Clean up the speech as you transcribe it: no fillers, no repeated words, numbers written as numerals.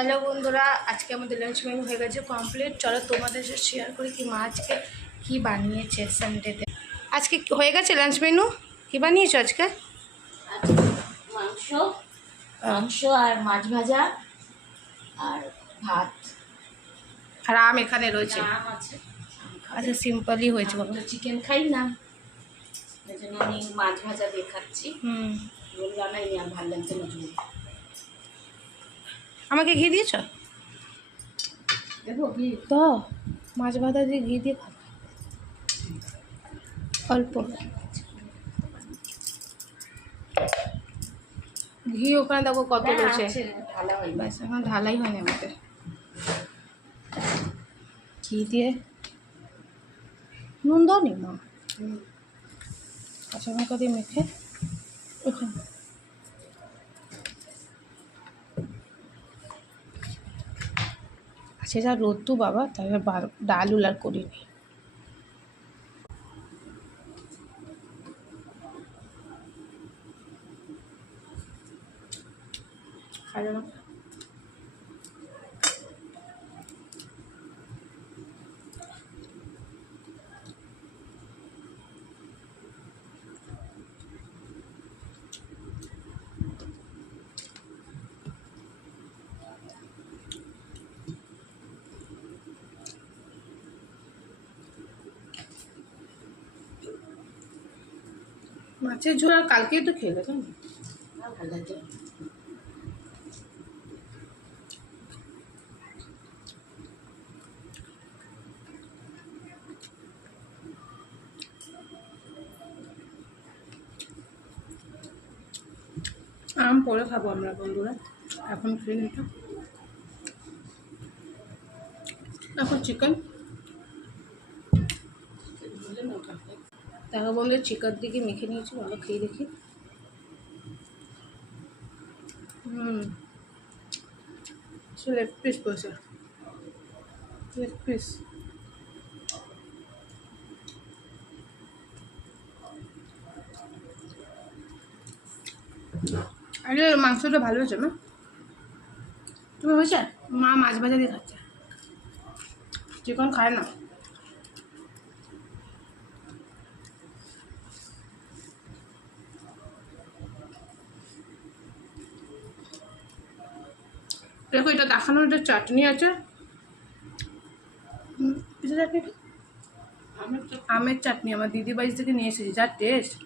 Hello বন্ধুরা, আজকে আমাদের লাঞ্চ মেনু হয়ে গেছে কমপ্লিট। চলো তোমাদের সাথে শেয়ার করি কি মা আজকে কী বানিয়েছে সানডেতে। আজকে হয়ে গেছে লাঞ্চ মেনু, কী বানিয়েছো আজকে? মাংস মাংস আর মাছ ভাজা আর ভাত আর আম এখানে রয়েছে। আম আছে। আচ্ছা, সিম্পলই হয়েছে বাবা। চিকেন খাই না, এই জন্য আমি মাছ ভাজা দিয়ে খাচ্ছি। বললাম না আর ভালো লাগছে না। আমাকে ঘি দিয়েছ? দেখো কি তো মাছ ভাজা দিয়ে ঘি দিয়ে খাবো অল্প। ঘি ওখানে দেখো কত রয়েছে, ঢালা হয় না। ব্যাস এখন ঢালাই হয়নি আমাদের। ঘি দিয়ে নুন দাও নি মা, কাঁচা লঙ্কা দিয়ে মেখে ওখানে আছে যা রোদ্দু বাবা, তাই ডাল উলার করিনি। কাঁচা লঙ্কা মাছের ঝোল আর কালকেই তো খেলে তো ভালো লাগছে। আম পরে খাবো আমরা বন্ধুরা, এখন খেয়ে নিত। এখন চিকেন দেখো বন্ধু, চিকেন দিকে মেখে নিয়েছি, ভালো খেয়ে দেখি। লেগ পিস বসে, লেগ পিস। আরে মাংসটা ভালো হয়েছে না? তুমি হয়েছে? মা মাছ ভাজা দিয়ে খাচ্ছে, চিকেন খায় না। দেখো এটা দেখানোর একটা চাটনি আছে, চাটনি, আমের চাটনি আমার দিদি বাড়ি থেকে নিয়ে এসেছি, যা টেস্ট।